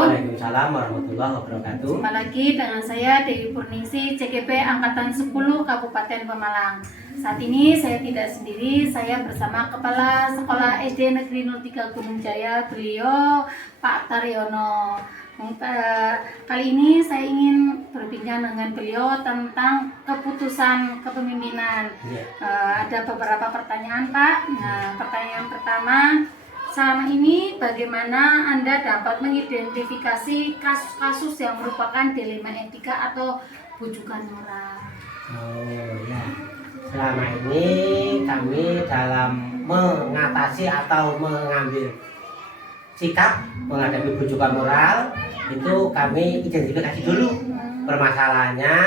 Waalaikumsalam warahmatullahi wabarakatuh. Jumpa lagi dengan saya Dewi Purningsi, CGP Angkatan 10 Kabupaten Pemalang. Saat ini saya tidak sendiri, saya bersama Kepala Sekolah SD Negeri 03 Gunung Jaya, beliau Pak Taryono. Kali ini saya ingin berbincang dengan beliau tentang keputusan kepemimpinan. Ada beberapa pertanyaan, Pak. Nah, pertanyaan pertama, selama ini bagaimana Anda dapat mengidentifikasi kasus-kasus yang merupakan dilema etika atau bujukan moral? Oh ya, selama ini kami dalam mengatasi atau mengambil sikap menghadapi bujukan moral itu kami identifikasi dulu permasalahannya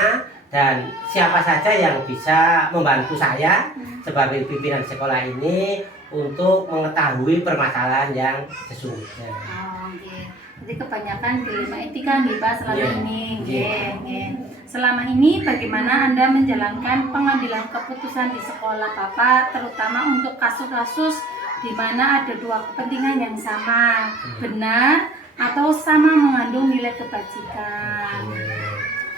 dan siapa saja yang bisa membantu saya sebagai pimpinan sekolah ini untuk mengetahui permasalahan yang sesungguhnya. Oh, okay. Jadi kebanyakan dilema etika nih Pak selama ini. Selama ini bagaimana Anda menjalankan pengambilan keputusan di sekolah Bapak, terutama untuk kasus-kasus di mana ada dua kepentingan yang sama, benar atau sama mengandung nilai kebajikan?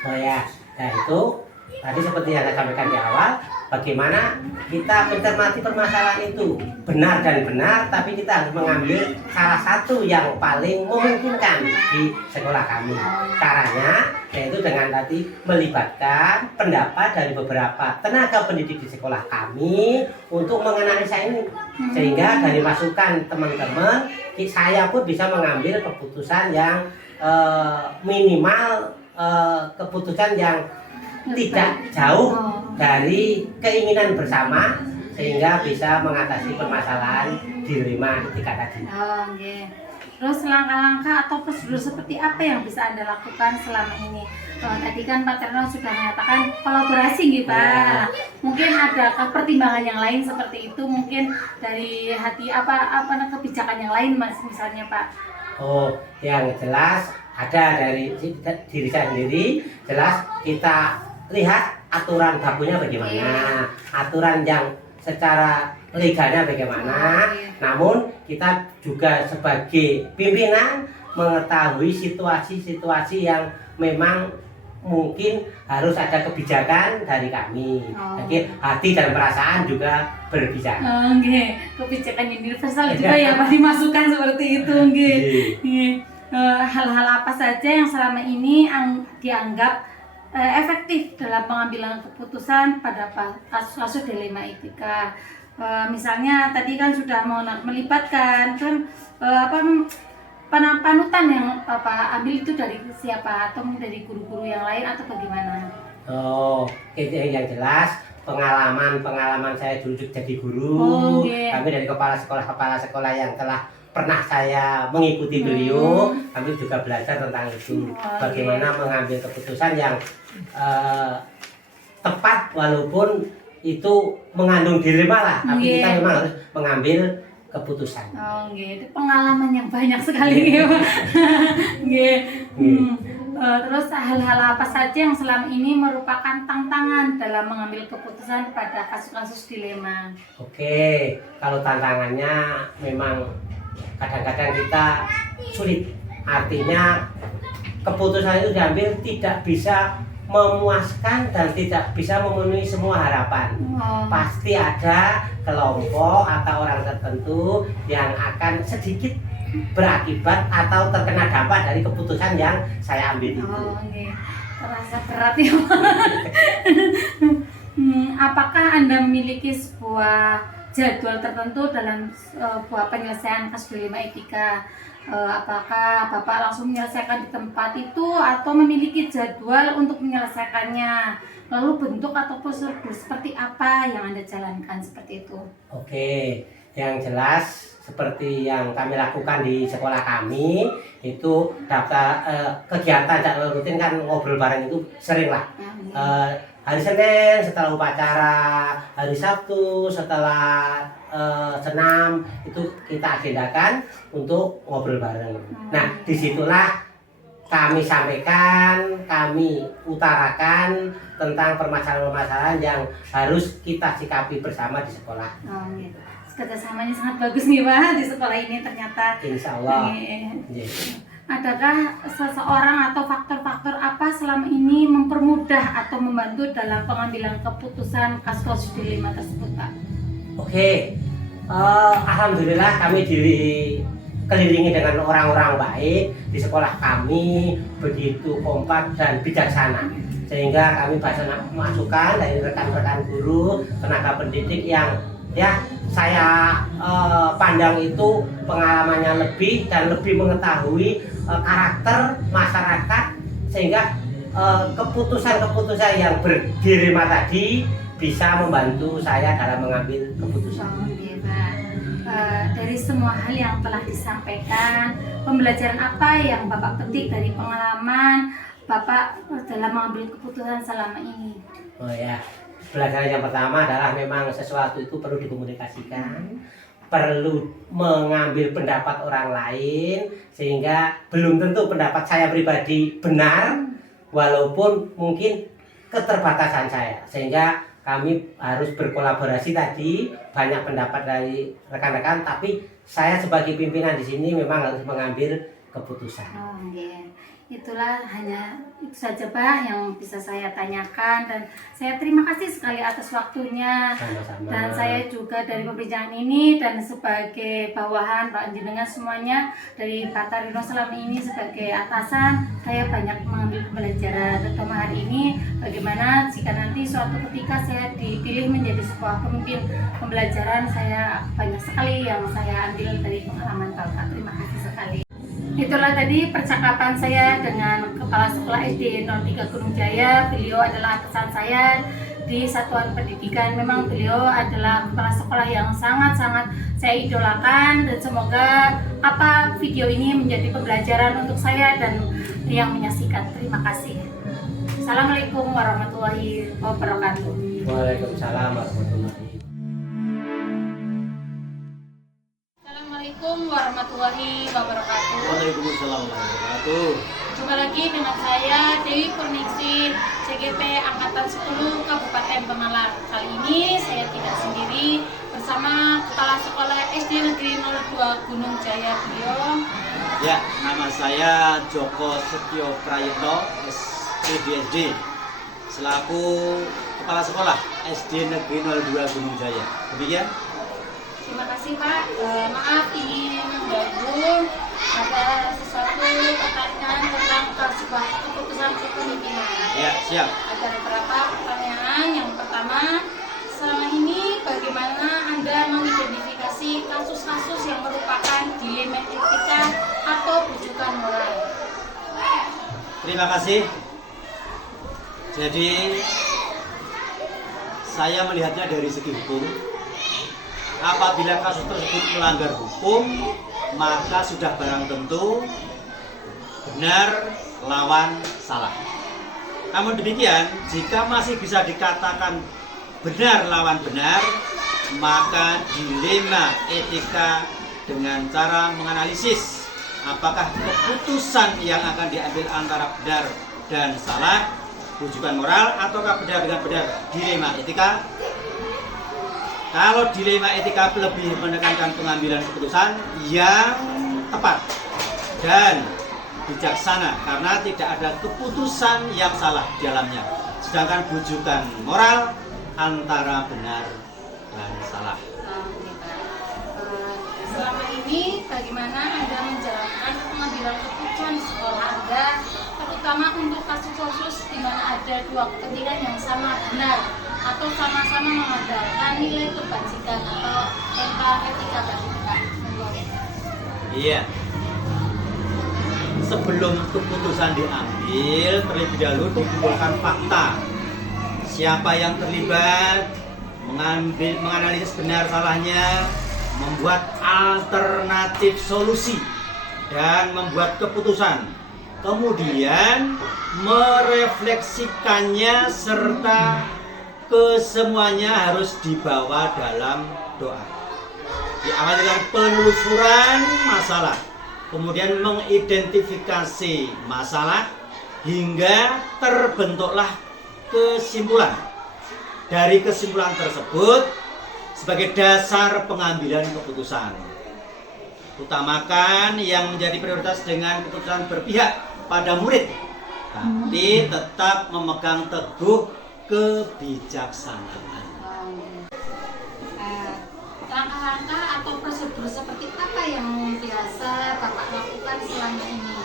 Oh ya, nah itu tadi seperti yang saya sampaikan di awal, bagaimana kita mencermati permasalahan itu benar dan benar, tapi kita harus mengambil salah satu yang paling memungkinkan di sekolah kami. Caranya yaitu dengan tadi melibatkan pendapat dari beberapa tenaga pendidik di sekolah kami untuk menganalisa ini, sehingga dari masukan teman-teman saya pun bisa mengambil keputusan yang minimal, keputusan yang tidak jauh dari keinginan bersama sehingga bisa mengatasi permasalahan dilema etika tadi. Oh, okay. Terus langkah-langkah atau prosedur seperti apa yang bisa Anda lakukan selama ini? Tadi kan Pak Taryono sudah mengatakan kolaborasi gitu Pak. Mungkin adakah pertimbangan yang lain seperti itu? Mungkin dari hati apa kebijakan yang lain Mas misalnya Pak? Oh, yang jelas ada dari diri saya sendiri. Jelas kita lihat aturan bakunya bagaimana, aturan yang secara legalnya bagaimana. Namun kita juga sebagai pimpinan mengetahui situasi-situasi yang memang mungkin harus ada kebijakan dari kami. Jadi hati dan perasaan juga berbicara. Oke, kebijakan universal juga ya Pak dimasukkan seperti itu. Hal-hal apa saja yang selama ini dianggap efektif dalam pengambilan keputusan pada kasus-kasus dilema etika? Misalnya tadi kan sudah melibatkan kan panutan yang ambil itu dari siapa, atau dari guru-guru yang lain atau bagaimana? Oh, yang jelas pengalaman saya dulu jadi guru. Kami dari kepala sekolah yang telah pernah saya mengikuti beliau, kami juga belajar tentang itu, bagaimana mengambil keputusan yang tepat walaupun itu mengandung dilema lah, tapi kita memang harus mengambil keputusan. Oh, itu pengalaman yang banyak sekali ya Pak. Terus hal-hal apa saja yang selama ini merupakan tantangan dalam mengambil keputusan pada kasus-kasus dilema? Oke, kalau tantangannya memang kadang-kadang kita sulit, artinya keputusan itu diambil tidak bisa memuaskan dan tidak bisa memenuhi semua harapan. Pasti ada kelompok atau orang tertentu yang akan sedikit berakibat atau terkena dampak dari keputusan yang saya ambil itu. Terasa berat ya. Apakah Anda memiliki sebuah jadwal tertentu dalam sebuah penyelesaian kasus dilema etika? Apakah Bapak langsung menyelesaikan di tempat itu atau memiliki jadwal untuk menyelesaikannya? Lalu bentuk atau prosedur seperti apa yang Anda jalankan seperti itu? Oke, yang jelas seperti yang kami lakukan di sekolah kami itu daftar kegiatan jadwal rutin kan ngobrol bareng itu sering lah. Hari Senin setelah upacara, hari Sabtu setelah senam itu kita agendakan untuk ngobrol bareng. Nah, disitulah kami sampaikan, kami utarakan tentang permasalahan-permasalahan yang harus kita sikapi bersama di sekolah. Kerjasamanya sangat bagus nih Pak di sekolah ini ternyata. Insya Allah. adakah seseorang atau faktor-faktor apa selama ini mempermudah atau membantu dalam pengambilan keputusan kasus dilema tersebut, Pak? Oke, alhamdulillah kami dikelilingi dengan orang-orang baik di sekolah kami, begitu kompak dan bijaksana, sehingga kami banyak masukan dari rekan-rekan guru, tenaga pendidik yang ya saya pandang itu pengalamannya lebih dan lebih mengetahui karakter masyarakat, sehingga keputusan-keputusan yang berdilema tadi bisa membantu saya dalam mengambil keputusan. Iya, Pak. Dari semua hal yang telah disampaikan, pembelajaran apa yang Bapak petik dari pengalaman Bapak dalam mengambil keputusan selama ini? Oh ya, pelajaran yang pertama adalah memang sesuatu itu perlu dikomunikasikan, perlu mengambil pendapat orang lain, sehingga belum tentu pendapat saya pribadi benar, walaupun mungkin keterbatasan saya, sehingga kami harus berkolaborasi tadi, banyak pendapat dari rekan-rekan, tapi saya sebagai pimpinan di sini memang harus mengambil keputusan. Oh, iya. Itulah hanya itu saja, Pak, yang bisa saya tanyakan, dan saya terima kasih sekali atas waktunya. Sama-sama. Dan saya juga dari perbincangan ini dan sebagai bawahan Pak jenengan semuanya dari Pak Tarino selama ini sebagai atasan, saya banyak mengambil pembelajaran, terutama hari ini bagaimana jika nanti suatu ketika saya dipilih menjadi sebuah pemimpin pembelajaran, saya banyak sekali yang saya ambil dari pengalaman Bapak. Terima kasih sekali. Itulah tadi percakapan saya dengan Kepala Sekolah SD 03 Gunung Jaya. Beliau adalah atasan saya di Satuan Pendidikan. Memang beliau adalah kepala sekolah yang sangat-sangat saya idolakan, dan semoga video ini menjadi pembelajaran untuk saya dan yang menyaksikan. Terima kasih. Assalamualaikum warahmatullahi wabarakatuh. Waalaikumsalam warahmatullahi wabarakatuh. Assalamualaikum warahmatullahi wabarakatuh. Waalaikumsalam warahmatullahi wabarakatuh. Jumpa lagi dengan saya Dewi Purningsih, CGP Angkatan 10 Kabupaten Pemalang. Kali ini saya tidak sendiri, bersama Kepala Sekolah SD Negeri 02 Gunung Jaya beliau. Ya, nama saya Joko Setio Prayitno, SPDSD, selaku Kepala Sekolah SD Negeri 02 Gunung Jaya. Demikian. Terima kasih, Pak. Maaf ingin mengganggu, ada sesuatu pertanyaan tentang sebuah keputusan kepemimpinan. Ya, siap. Ada beberapa pertanyaan. Yang pertama, selama ini bagaimana Anda mengidentifikasi kasus-kasus yang merupakan dilema etika atau bujukan moral? Terima kasih. Jadi, saya melihatnya dari segi hukum. Apabila kasus tersebut melanggar hukum, maka sudah barang tentu benar lawan salah. Namun demikian, jika masih bisa dikatakan benar lawan benar, maka dilema etika dengan cara menganalisis apakah keputusan yang akan diambil antara benar dan salah, rujukan moral, ataukah benar dengan benar, dilema etika. Kalau dilema etika lebih menekankan pengambilan keputusan yang tepat dan bijaksana, karena tidak ada keputusan yang salah di dalamnya. Sedangkan bujukan moral antara benar dan salah. Selama ini bagaimana Anda menjalankan pengambilan keputusan di sekolah Anda, terutama untuk kasus-kasus di mana ada dua kepentingan yang sama benar atau sama-sama mengandalkan nilai kebajikan atau etika tadi, Pak? Iya. Sebelum keputusan diambil, terlebih dahulu dikumpulkan fakta. Siapa yang terlibat, menganalisis benar salahnya, membuat alternatif solusi, dan membuat keputusan. Kemudian merefleksikannya serta kesemuanya harus dibawa dalam doa. Diawali dengan penelusuran masalah, kemudian mengidentifikasi masalah hingga terbentuklah kesimpulan. Dari kesimpulan tersebut sebagai dasar pengambilan keputusan. Utamakan yang menjadi prioritas dengan keputusan berpihak pada murid, tapi tetap memegang teguh kebijaksanaan. Langkah-langkah atau prosedur seperti apa yang biasa Bapak lakukan selama ini?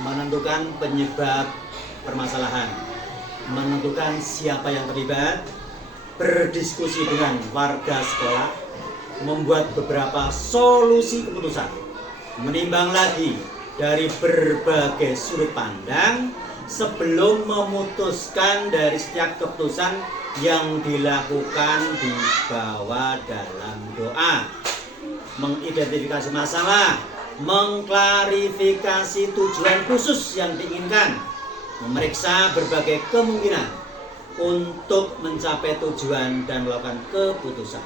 Menentukan penyebab permasalahan, menentukan siapa yang terlibat, berdiskusi dengan warga sekolah, membuat beberapa solusi keputusan, menimbang lagi dari berbagai sudut pandang sebelum memutuskan dari setiap keputusan yang dilakukan dibawa dalam doa, mengidentifikasi masalah, mengklarifikasi tujuan khusus yang diinginkan, memeriksa berbagai kemungkinan untuk mencapai tujuan dan melakukan keputusan.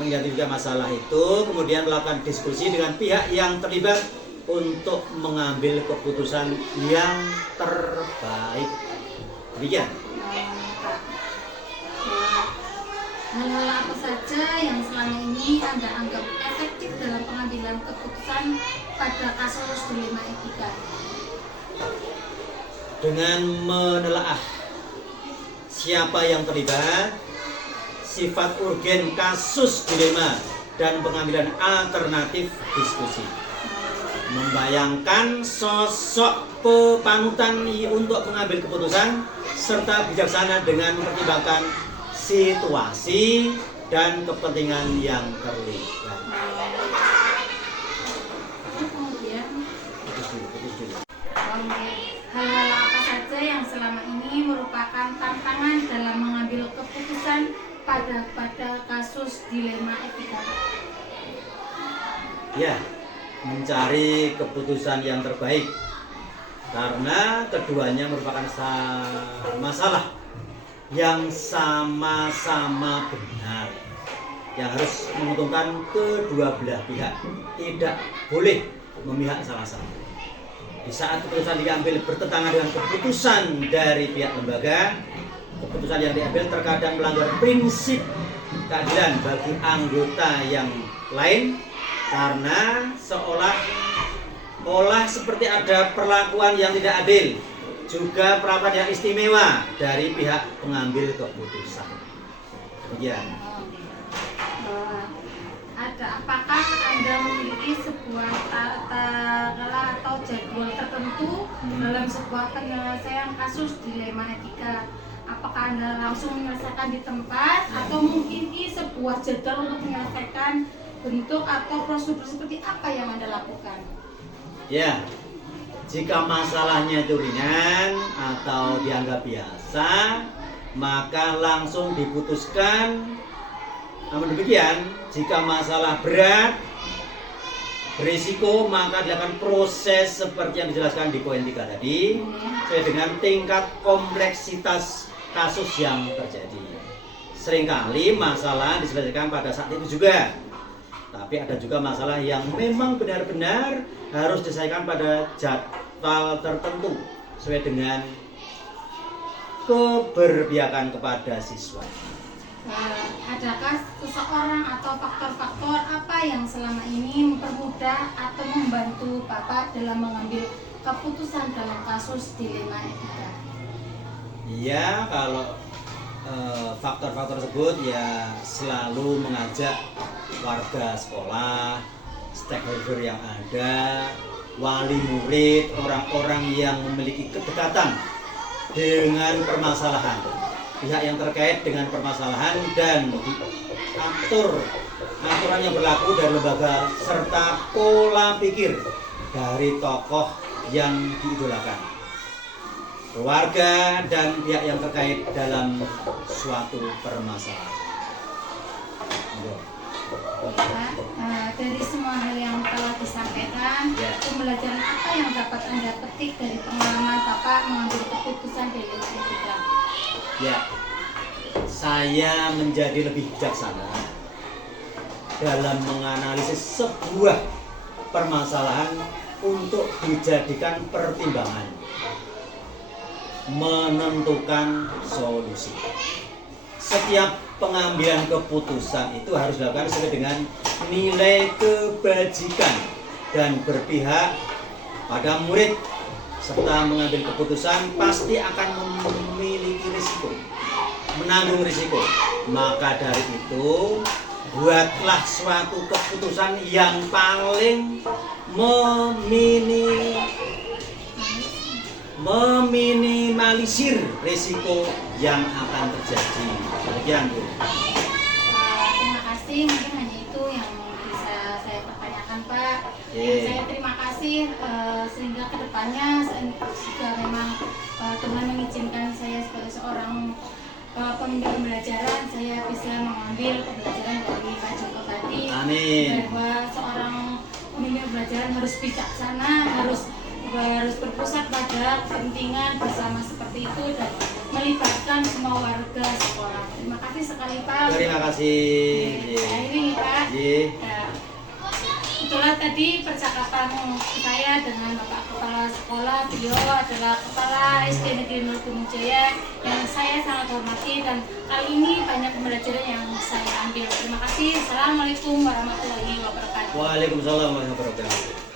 Mengidentifikasi masalah itu, kemudian melakukan diskusi dengan pihak yang terlibat untuk mengambil keputusan yang terbaik. Demikian. Hal-hal apa saja yang selama ini Anda anggap efektif dalam pengambilan keputusan pada kasus dilema etika? Dengan menelaah siapa yang terlibat, sifat urgen kasus dilema, dan pengambilan alternatif diskusi. Membayangkan sosok pepanutan untuk mengambil keputusan serta bijaksana dengan mempertimbangkan situasi dan kepentingan yang terlibat. Kemudian, hal-hal apa saja yang selama ini merupakan tantangan dalam mengambil keputusan pada kasus dilema etika? Ya, mencari keputusan yang terbaik karena keduanya merupakan masalah yang sama-sama benar, yang harus menguntungkan kedua belah pihak, tidak boleh memihak salah satu. Di saat keputusan diambil bertentangan dengan keputusan dari pihak lembaga, keputusan yang diambil terkadang melanggar prinsip keadilan bagi anggota yang lain karena seolah-olah seperti ada perlakuan yang tidak adil, juga perlakuan yang istimewa dari pihak pengambil keputusan. Demikian. Apakah Anda memiliki sebuah tata kelola atau jadwal tertentu dalam sebuah penyelesaian kasus dilema etika? Apakah Anda langsung menyelesaikan di tempat atau mungkin di sebuah jadwal untuk menyelesaikan bentuk atau prosedur seperti apa yang Anda lakukan? Ya, jika masalahnya itu ringan atau dianggap biasa, maka langsung diputuskan. Namun demikian, jika masalah berat, berisiko, maka dilakukan proses seperti yang dijelaskan di poin 3 tadi, sesuai dengan tingkat kompleksitas kasus yang terjadi. Seringkali masalah diselesaikan pada saat itu juga, tapi ada juga masalah yang memang benar-benar harus diselesaikan pada jadwal tertentu sesuai dengan keberpihakan kepada siswa. Adakah seseorang atau faktor-faktor apa yang selama ini mempermudah atau membantu Bapak dalam mengambil keputusan dalam kasus dilema etika? Iya, kalau faktor-faktor tersebut ya selalu mengajak warga sekolah, stakeholder yang ada, wali murid, orang-orang yang memiliki kedekatan dengan permasalahan, pihak yang terkait dengan permasalahan, dan aturan yang berlaku dari lembaga serta pola pikir dari tokoh yang diidolakan, keluarga dan pihak yang terkait dalam suatu permasalahan. Dari semua hal yang telah disampaikan, pembelajaran apa yang dapat Anda petik dari pengalaman Bapak mengambil keputusan dilema etika? Ya, saya menjadi lebih bijaksana dalam menganalisis sebuah permasalahan untuk dijadikan pertimbangan, menentukan solusi. setiap pengambilan keputusan itu harus dilakukan sesuai dengan nilai kebajikan dan berpihak pada murid, serta mengambil keputusan pasti akan memiliki risiko, menanggung risiko. Maka dari itu, buatlah suatu keputusan yang paling meminimalisir risiko yang akan terjadi. Demikian, Bu. Terima kasih, mungkin hanya itu yang bisa saya pertanyakan, Pak. Saya terima kasih sehingga kedepannya jika memang Tuhan mengizinkan saya sebagai seorang pemimpin pembelajaran, saya bisa mengambil pembelajaran dari Pak Joko tadi. Amin. Bahwa seorang pemimpin pembelajaran harus bijaksana, harus berpusat pada kepentingan bersama seperti itu dan melibatkan semua warga sekolah. Terima kasih sekali, Pak. Terima kasih. Akhirnya nih, Pak. Ya, itulah tadi percakapan saya dengan Bapak Kepala Sekolah. Beliau adalah Kepala SD Negeri 0 Gunung Jaya yang saya sangat hormati, dan kali ini banyak pembelajaran yang saya ambil. Terima kasih. Assalamualaikum warahmatullahi wabarakatuh. Waalaikumsalam warahmatullahi wabarakatuh.